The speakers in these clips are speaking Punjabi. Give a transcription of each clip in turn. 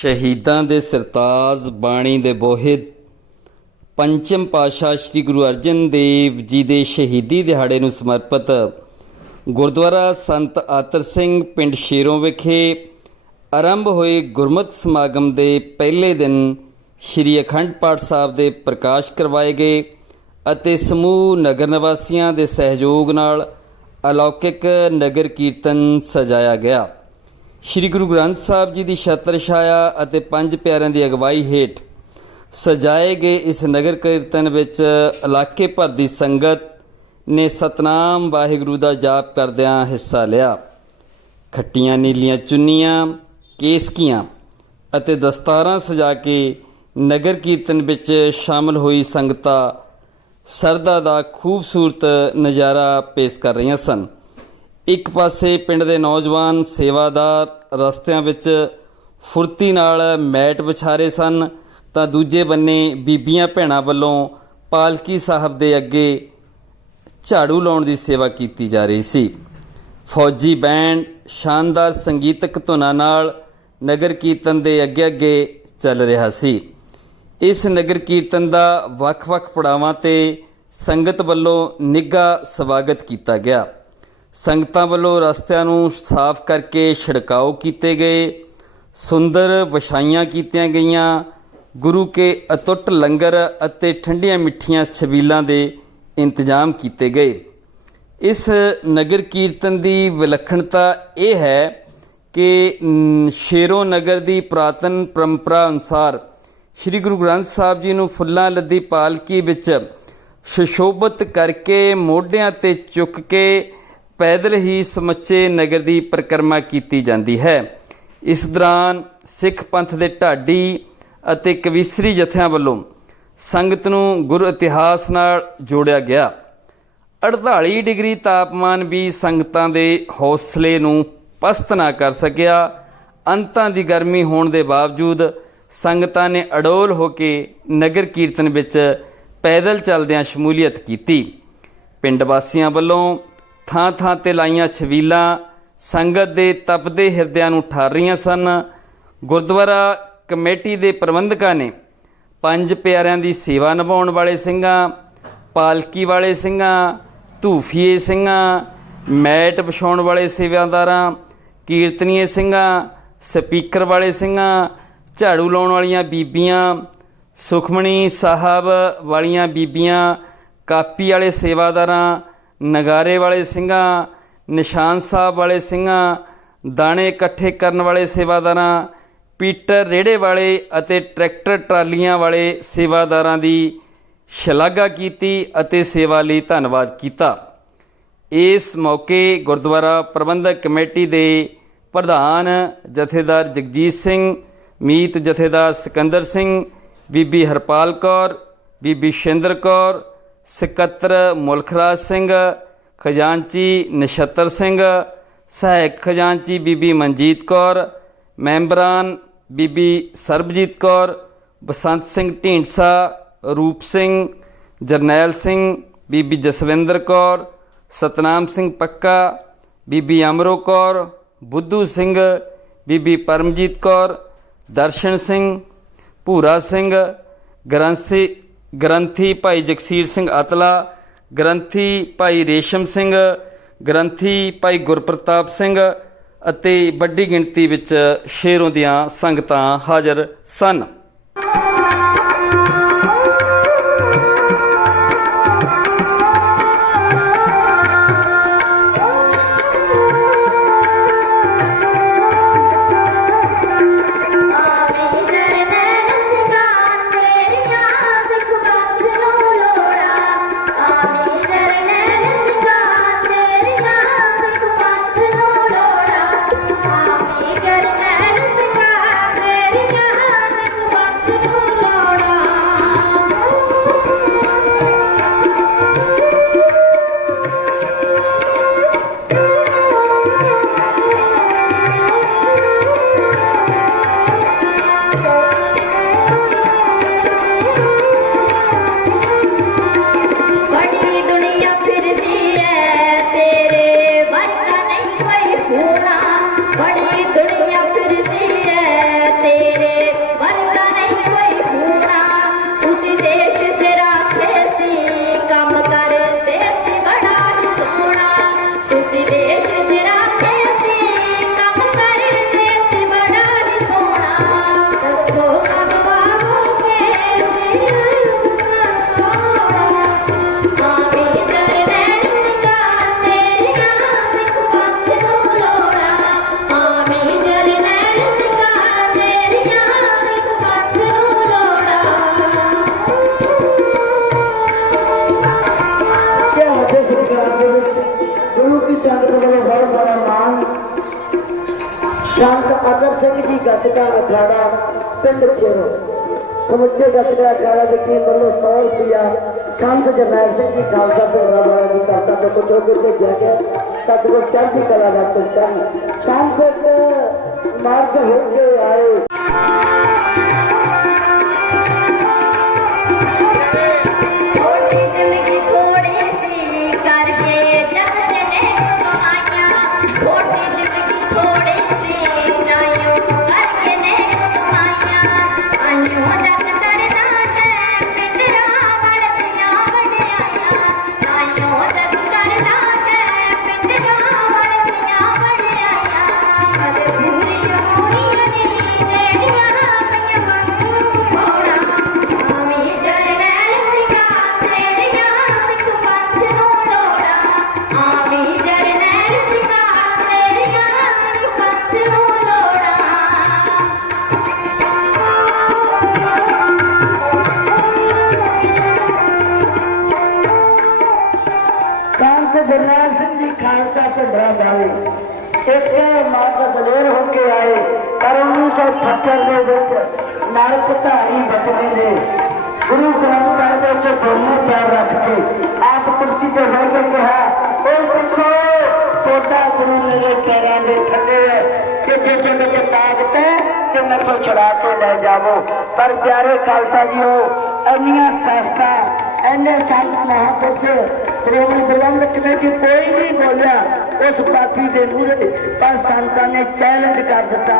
ਸ਼ਹੀਦਾਂ ਦੇ ਸਰਤਾਜ ਬਾਣੀ ਦੇ ਬੋਹਿਤ ਪੰਚਮ ਪਾਸ਼ਾ ਸ੍ਰੀ ਗੁਰੂ ਅਰਜਨ ਦੇਵ ਜੀ ਦੇ ਸ਼ਹੀਦੀ ਦਿਹਾੜੇ ਨੂੰ ਸਮਰਪਿਤ ਗੁਰਦੁਆਰਾ ਸੰਤ ਆਤਰ ਸਿੰਘ ਪਿੰਡ ਸ਼ੇਰੋਂ ਵਿਖੇ ਆਰੰਭ ਹੋਏ ਗੁਰਮਤਿ ਸਮਾਗਮ ਦੇ ਪਹਿਲੇ ਦਿਨ ਸ੍ਰੀ ਅਖੰਡ ਪਾਠ ਸਾਹਿਬ ਦੇ ਪ੍ਰਕਾਸ਼ ਕਰਵਾਏ ਗਏ ਅਤੇ ਸਮੂਹ ਨਗਰ ਨਿਵਾਸੀਆਂ ਦੇ ਸਹਿਯੋਗ ਨਾਲ ਅਲੌਕਿਕ ਨਗਰ ਕੀਰਤਨ ਸਜਾਇਆ ਗਿਆ। ਸ੍ਰੀ ਗੁਰੂ ਗ੍ਰੰਥ ਸਾਹਿਬ ਜੀ ਦੀ ਛਤਰ ਛਾਇਆ ਅਤੇ ਪੰਜ ਪਿਆਰਿਆਂ ਦੀ ਅਗਵਾਈ ਹੇਠ ਸਜਾਏ ਗਏ ਇਸ ਨਗਰ ਕੀਰਤਨ ਵਿੱਚ ਇਲਾਕੇ ਭਰ ਦੀ ਸੰਗਤ ਨੇ ਸਤਨਾਮ ਵਾਹਿਗੁਰੂ ਦਾ ਜਾਪ ਕਰਦਿਆਂ ਹਿੱਸਾ ਲਿਆ। ਖੱਟੀਆਂ ਨੀਲੀਆਂ ਚੁੰਨੀਆਂ, ਕੇਸਕੀਆਂ ਅਤੇ ਦਸਤਾਰਾਂ ਸਜਾ ਕੇ ਨਗਰ ਕੀਰਤਨ ਵਿੱਚ ਸ਼ਾਮਲ ਹੋਈ ਸੰਗਤਾਂ ਸਰਦਾ ਦਾ ਖੂਬਸੂਰਤ ਨਜ਼ਾਰਾ ਪੇਸ਼ ਕਰ ਰਹੀਆਂ ਸਨ। ਇੱਕ ਪਾਸੇ ਪਿੰਡ ਦੇ ਨੌਜਵਾਨ ਸੇਵਾਦਾਰ ਰਸਤਿਆਂ ਵਿੱਚ ਫੁਰਤੀ ਨਾਲ ਮੈਟ ਵਿਛਾਰੇ ਸਨ, ਤਾਂ ਦੂਜੇ ਬੰਨੇ ਬੀਬੀਆਂ ਭੈਣਾਂ ਵੱਲੋਂ ਪਾਲਕੀ ਸਾਹਿਬ ਦੇ ਅੱਗੇ ਝਾੜੂ ਲਾਉਣ ਦੀ ਸੇਵਾ ਕੀਤੀ ਜਾ ਰਹੀ ਸੀ। ਫੌਜੀ ਬੈਂਡ, ਸ਼ਾਨਦਾਰ ਸੰਗੀਤਕ ਧੁਨਾਂ ਨਾਲ ਨਗਰ ਕੀਰਤਨ ਦੇ ਅੱਗੇ ਅੱਗੇ ਚੱਲ ਰਿਹਾ ਸੀ। ਇਸ ਨਗਰ ਕੀਰਤਨ ਦਾ ਵੱਖ-ਵੱਖ ਪੜਾਵਾਂ ਤੇ ਸੰਗਤ ਵੱਲੋਂ ਨਿੱਘਾ ਸਵਾਗਤ ਕੀਤਾ ਗਿਆ। ਸੰਗਤਾਂ ਵੱਲੋਂ ਰਸਤਿਆਂ ਨੂੰ ਸਾਫ਼ ਕਰਕੇ ਛਿੜਕਾਓ ਕੀਤੇ ਗਏ। ਸੁੰਦਰ ਵਿਛਾਈਆਂ ਕੀਤੀਆਂ ਗਈਆਂ। ਗੁਰੂ ਕੇ ਅਤੁੱਟ ਲੰਗਰ ਅਤੇ ਠੰਡੀਆਂ ਮਿੱਠੀਆਂ ਛਬੀਲਾਂ ਦੇ ਇੰਤਜ਼ਾਮ ਕੀਤੇ ਗਏ। ਇਸ ਨਗਰ ਕੀਰਤਨ ਦੀ ਵਿਲੱਖਣਤਾ ਇਹ ਹੈ ਕਿ ਨ, ਸ਼ੇਰੋ ਨਗਰ ਦੀ ਪ੍ਰਾਤਨ ਪਰੰਪਰਾ ਅਨੁਸਾਰ ਸ੍ਰੀ ਗੁਰੂ ਗ੍ਰੰਥ ਸਾਹਿਬ ਜੀ ਨੂੰ ਫੁੱਲਾਂ ਲੱਦੀ ਪਾਲਕੀ ਵਿੱਚ ਸੁਸ਼ੋਭਿਤ ਕਰਕੇ ਮੋਢਿਆਂ ਤੇ ਚੁੱਕ ਕੇ ਪੈਦਲ ਹੀ ਸਮੁੱਚੇ ਨਗਰ ਦੀ ਪਰਿਕਰਮਾ ਕੀਤੀ ਜਾਂਦੀ ਹੈ। ਇਸ ਦੌਰਾਨ ਸਿੱਖ ਪੰਥ ਦੇ ਢਾਡੀ ਅਤੇ ਕਵੀਸਰੀ ਜਥਿਆਂ ਵੱਲੋਂ ਸੰਗਤ ਨੂੰ ਗੁਰ ਇਤਿਹਾਸ ਨਾਲ ਜੋੜਿਆ ਗਿਆ। 48 ਡਿਗਰੀ ਤਾਪਮਾਨ ਵੀ ਸੰਗਤਾਂ ਦੇ ਹੌਸਲੇ ਨੂੰ ਪਸਤ ਨਾ ਕਰ ਸਕਿਆ। ਅੰਤਾਂ ਦੀ ਗਰਮੀ ਹੋਣ ਦੇ ਬਾਵਜੂਦ ਸੰਗਤਾਂ ਨੇ ਅਡੋਲ ਹੋ ਕੇ ਨਗਰ ਕੀਰਤਨ ਵਿੱਚ ਪੈਦਲ ਚੱਲਦਿਆਂ ਸ਼ਮੂਲੀਅਤ ਕੀਤੀ। ਪਿੰਡ ਵਾਸੀਆਂ ਵੱਲੋਂ ਥਾਂ ਥਾਂ ਤੇ ਲਾਈਆਂ ਛਬੀਲਾਂ, ਸੰਗਤ ਦੇ ਤਪਦੇ ਹਿਰਦਿਆਂ ਨੂੰ ਠਾਰ ਰਹੀਆਂ ਸਨ। ਗੁਰਦੁਆਰਾ ਕਮੇਟੀ ਦੇ ਪ੍ਰਬੰਧਕਾਂ ਨੇ ਪੰਜ ਪਿਆਰਿਆਂ ਦੀ ਸੇਵਾ ਨਿਭਾਉਣ ਵਾਲੇ ਸਿੰਘਾਂ, ਪਾਲਕੀ ਵਾਲੇ ਸਿੰਘਾਂ, ਧੂਫੀਏ ਸਿੰਘਾਂ, ਮੈਟ ਵਿਛਾਉਣ ਵਾਲੇ ਸੇਵਾਦਾਰਾਂ, ਕੀਰਤਨੀਏ ਸਿੰਘਾਂ, ਸਪੀਕਰ ਵਾਲੇ ਸਿੰਘਾਂ, ਝਾੜੂ ਲਾਉਣ ਵਾਲੀਆਂ ਬੀਬੀਆਂ ਸੁਖਮਣੀ ਸਾਹਿਬ ਵਾਲੀਆਂ ਬੀਬੀਆਂ, ਕਾਪੀ ਵਾਲੇ ਸੇਵਾਦਾਰਾਂ ਨਗਾਰੇ ਵਾਲੇ ਸਿੰਘਾਂ, ਨਿਸ਼ਾਨ ਸਾਹਿਬ ਵਾਲੇ ਸਿੰਘਾਂ, ਦਾਣੇ ਇਕੱਠੇ ਕਰਨ ਵਾਲੇ ਸੇਵਾਦਾਰਾਂ, ਪੀਟਰ ਰੇੜੇ ਵਾਲੇ ਅਤੇ ਟਰੈਕਟਰ ਟਰਾਲੀਆਂ ਵਾਲੇ ਸੇਵਾਦਾਰਾਂ ਦੀ ਸ਼ਲਾਘਾ ਕੀਤੀ ਅਤੇ ਸੇਵਾ ਲਈ ਧੰਨਵਾਦ ਕੀਤਾ। ਇਸ ਮੌਕੇ ਗੁਰਦੁਆਰਾ ਪ੍ਰਬੰਧਕ ਕਮੇਟੀ ਦੇ ਪ੍ਰਧਾਨ ਜਥੇਦਾਰ ਜਗਜੀਤ ਸਿੰਘ, ਮੀਤ ਜਥੇਦਾਰ ਸਿਕੰਦਰ ਸਿੰਘ, ਬੀਬੀ ਹਰਪਾਲ ਕੌਰ, ਬੀਬੀ ਸ਼ਿੰਦਰ ਕੌਰ ਸਕੱਤਰ ਮੁਲਖਰਾਜ ਸਿੰਘ ਖਜ਼ਾਨਚੀ ਨਛੱਤਰ ਸਿੰਘ ਸਹਾਇਕ ਖਜ਼ਾਨਚੀ ਬੀਬੀ ਮਨਜੀਤ ਕੌਰ ਮੈਂਬਰਾਂ ਬੀਬੀ ਸਰਬਜੀਤ ਕੌਰ ਬਸੰਤ ਸਿੰਘ ਢੀਂਡਸਾ ਰੂਪ ਸਿੰਘ ਜਰਨੈਲ ਸਿੰਘ ਬੀਬੀ ਜਸਵਿੰਦਰ ਕੌਰ ਸਤਨਾਮ ਸਿੰਘ ਪੱਕਾ ਬੀਬੀ ਅਮਰੋ ਕੌਰ ਬੁੱਧੂ ਸਿੰਘ ਬੀਬੀ ਪਰਮਜੀਤ ਕੌਰ ਦਰਸ਼ਨ ਸਿੰਘ ਭੂਰਾ ਸਿੰਘ ਗ੍ਰੰਥੀ ਗ੍ਰੰਥੀ ਭਾਈ ਜਗਸੀਰ ਸਿੰਘ ਅਤਲਾ, ਗ੍ਰੰਥੀ ਭਾਈ ਰੇਸ਼ਮ ਸਿੰਘ, ਗ੍ਰੰਥੀ ਭਾਈ ਗੁਰਪ੍ਰਤਾਪ ਸਿੰਘ ਅਤੇ ਵੱਡੀ ਗਿਣਤੀ ਵਿੱਚ ਸ਼ੇਰੋਂ ਦੀਆਂ ਸੰਗਤਾਂ ਹਾਜ਼ਰ ਸਨ। ਗੱਤਕਾ ਅਖਾੜਾ ਪਿੰਡ ਛੇਰੋ ਸਮੁੱਚੇ ਗੱਤਕਾ ਅਖਾੜਾ ਦੀ ਟੀਮ ਵੱਲੋਂ 100 ਰੁਪਇਆ ਸੰਤ ਜਰਨੈਲ ਸਿੰਘ ਜੀ, ਖਾਲਸਾ ਪਿੰਡਰਾ ਵਾਲਾ ਦੀ ਕਰਤਾ ਤੋਂ ਕੁਝ ਹੋ ਭੇਜਿਆ ਗਿਆ ਸਤਿਗੁਰ ਚੜ੍ਹਦੀ ਕਲਾ ਬਖਸ਼ਿਸ਼ ਕਰਨ ਸੰਤ ਇੱਕ ਹੋ ਕੇ ਆਏ। ਪਿੰਡਰਾ ਵਾਲੇ ਮਾਤਾ ਦਲੇਰ ਹੋ ਕੇ ਆਏ, ਪਰ 1978 ਦੇ ਵਿੱਚ ਨਾਇਕ ਧਾਰੀ ਬਚਨੇ ਨੇ। ਗੁਰੂ ਗ੍ਰੰਥ ਸਾਹਿਬ ਦੇ ਉੱਤੇ ਦੋਨੋਂ ਪੈਰ ਰੱਖ ਕੇ ਆਪ ਕੁਰਸੀ ਤੇ ਬਹਿ ਕੇ ਕਿਹਾ, ਓ ਸਿੱਖੋ, ਸੋਡਾ ਗੁਰੂ ਮੇਰੇ ਪੈਰਾਂ ਦੇ ਥੱਲੇ ਹੈ ਕਿ ਜਿਸ ਵਿੱਚ ਤਾਕਤ ਹੈ ਤੇ ਮੈਥੋਂ ਛੁਡਾ ਕੇ ਲੈ ਜਾਵੋ। ਪਰ ਪਿਆਰੇ ਖਾਲਸਾ ਜੀਓ, ਇੰਨੀਆਂ ਸਾਸਤਾ ਐਨੇ ਸੰਤ ਮਹਾਂਪੁਰਸ਼ ਸ਼੍ਰੋਮਣੀ ਪ੍ਰਬੰਧਕ ਕਮੇਟੀ ਕੋਈ ਨਹੀਂ ਬੋਲਿਆ। ਉਸ ਪਾਪੀ ਦੇ ਮੂਹਰੇ ਪਰ ਸੰਤਾਂ ਨੇ ਚੈਲੰਜ ਕਰ ਦਿੱਤਾ।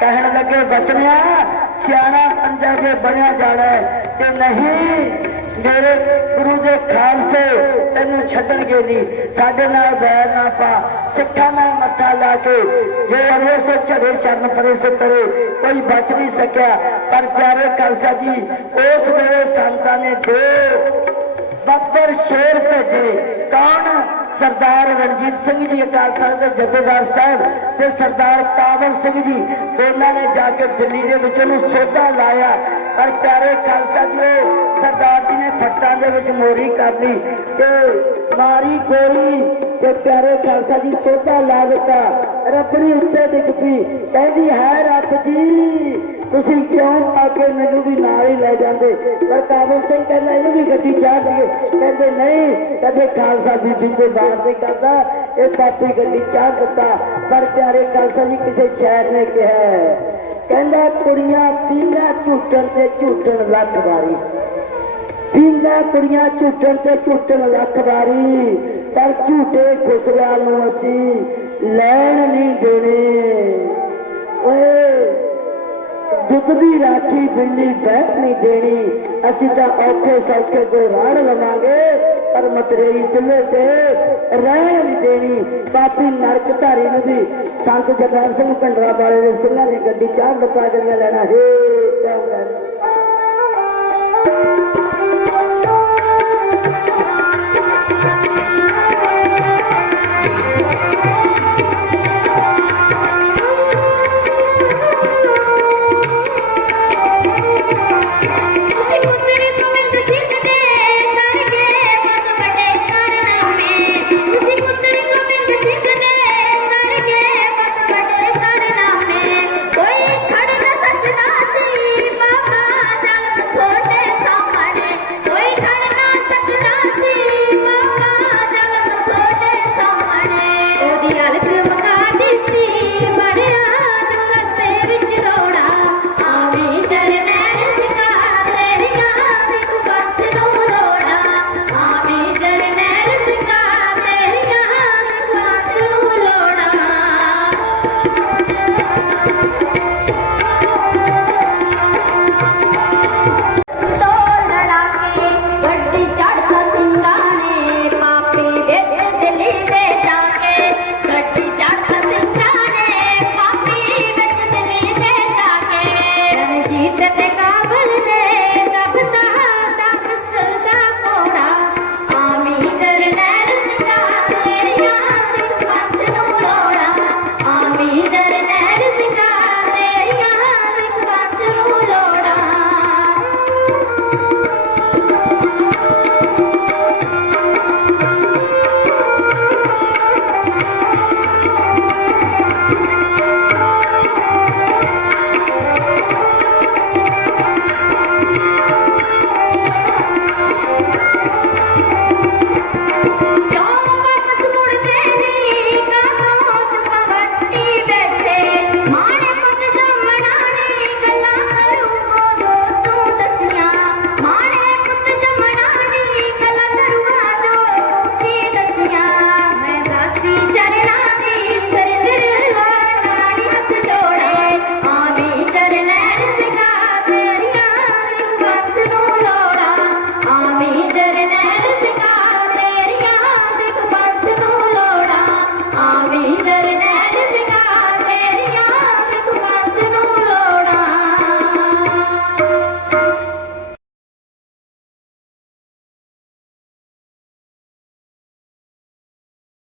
ਕਹਿਣ ਲੱਗੇ ਬਚਨਿਆ ਸਿਆਣਾ ਪੰਜਾਬੇ ਬਣਿਆ ਜਾਣਾ ਹੈ ਨਹੀਂ, ਮੇਰੇ ਗੁਰੂ ਦੇ ਖਾਲਸੇ ਤੈਨੂੰ ਛੱਡਣਗੇ ਨਹੀਂ। ਸਾਡੇ ਨਾਲ ਬੈਰ ਨਾ ਪਾ, ਸਿੱਖਾਂ ਨਾਲ ਮੱਥਾ ਲਾ ਕੇ ਜੋ ਅਰੇ ਸੇ ਝੜੇ ਚਰਨ ਪਰੇ ਸੇ ਤਰੇ ਕੋਈ ਬਚ ਨਹੀਂ ਸਕਿਆ। ਪਰ ਪਿਆਰੇ ਖਾਲਸਾ ਜੀ, ਉਸ ਵੇਲੇ ਸੰਤਾਂ ਨੇ ਦੋ ਬੱਬਰ ਸ਼ੇਰ ਭੇਜੇ। ਕੌਣ? ਸਰਦਾਰ ਰਣਜੀਤ ਸਿੰਘ ਜੀ ਅਕਾਲ ਤਖਤ ਦੇ ਜਥੇਦਾਰ ਸਾਹਿਬ ਤੇ ਸਰਦਾਰ ਕਾਬਲ ਸਿੰਘ ਜੀ, ਦੋਨਾਂ ਨੇ ਜਾ ਕੇ ਦਿੱਲੀ ਦੇ ਵਿੱਚ ਉਹਨੂੰ ਸੋਧਾ ਲਾਇਆ। ਪਰ ਪਿਆਰੇ ਖਾਲਸਾ ਜੀ ਸਰਦਾਰ ਜੀ ਨੇ ਫੱਟਾਂ ਦੇ ਵਿੱਚ ਮੋਰੀ ਕਰ ਲਈ ਤੇ ਮਾਰੀ ਗੋਲੀ ਤੇ ਪਿਆਰੇ ਖਾਲਸਾ ਜੀ ਸੋਧਾ ਲਾ ਦਿੱਤਾ। ਰੱਬੜੀ ਉੱਤੇ ਡਿੱਗ ਪਈ, ਕਹਿੰਦੀ ਹੈ ਰੱਬ ਜੀ! ਤੁਸੀਂ ਕਿਉਂ ਆ ਕੇ ਮੈਨੂੰ ਵੀ ਨਾਲ ਹੀ ਲੈ ਜਾਂਦੇ? ਪਰ ਕਾਬਲ ਸਿੰਘ ਕਹਿੰਦਾ, ਇਹਨੂੰ ਵੀ ਗੱਡੀ ਚਾਹ ਦਈਏ। ਕਹਿੰਦੇ, ਨਹੀਂ ਕਦੇ ਖਾਲਸਾ ਬੀਬੀ ਤੇ ਬਾਹਰ ਨਹੀਂ ਕਰਦਾ। ਇਹ ਪਾਪੀ ਗੱਡੀ ਚਾਹ ਦਿੱਤਾ। ਪਰ ਪਿਆਰੇ ਖਾਲਸਾ ਜੀ, ਕਿਸੇ ਸ਼ਾਇਰ ਨੇ ਕਿਹਾ ਕਹਿੰਦਾ, ਕੁੜੀਆਂ ਪੀਂਦਾ ਝੂਟਣ ਤੇ ਝੂਟਣ ਲੱਖ ਵਾਰੀ। ਪੀਂਦਾ ਕੁੜੀਆਂ ਝੂਟਣ ਤੇ ਝੂਟਣ ਲੱਖ ਵਾਰੀ। ਪਰ ਝੂਟੇ ਖੁਸਰਿਆਂ ਨੂੰ ਅਸੀਂ ਲੈਣ ਨਹੀਂ ਦੇਣੇ। ਓਏ ਦੁੱਧ ਦੀ ਰਾਖੀ ਬਿੱਲੀ ਬੈਠ ਨਹੀਂ ਦੇਣੀ। ਅਸੀਂ ਤਾਂ ਔਖੇ ਸੌਖੇ ਦੇ ਰਾਣ ਲਵਾਂਗੇ, ਪਰ ਮਤਰੇਈ ਚੁੱਲ੍ਹੇ ਤੇ ਰਹਿਣ ਨਹੀਂ ਦੇਣੀ। ਪਾਪੀ ਨਰਕ ਧਾਰੀ ਨੂੰ ਵੀ ਸੰਤ ਜਰਨੈਲ ਸਿੰਘ ਭੰਡਰਾ ਵਾਲੇ ਦੇ ਸਿੰਘਾਂ ਨੇ ਗੱਡੀ ਚਾਹ ਲੁਕਾ ਕੇ ਲੈਣਾ ਹੇ।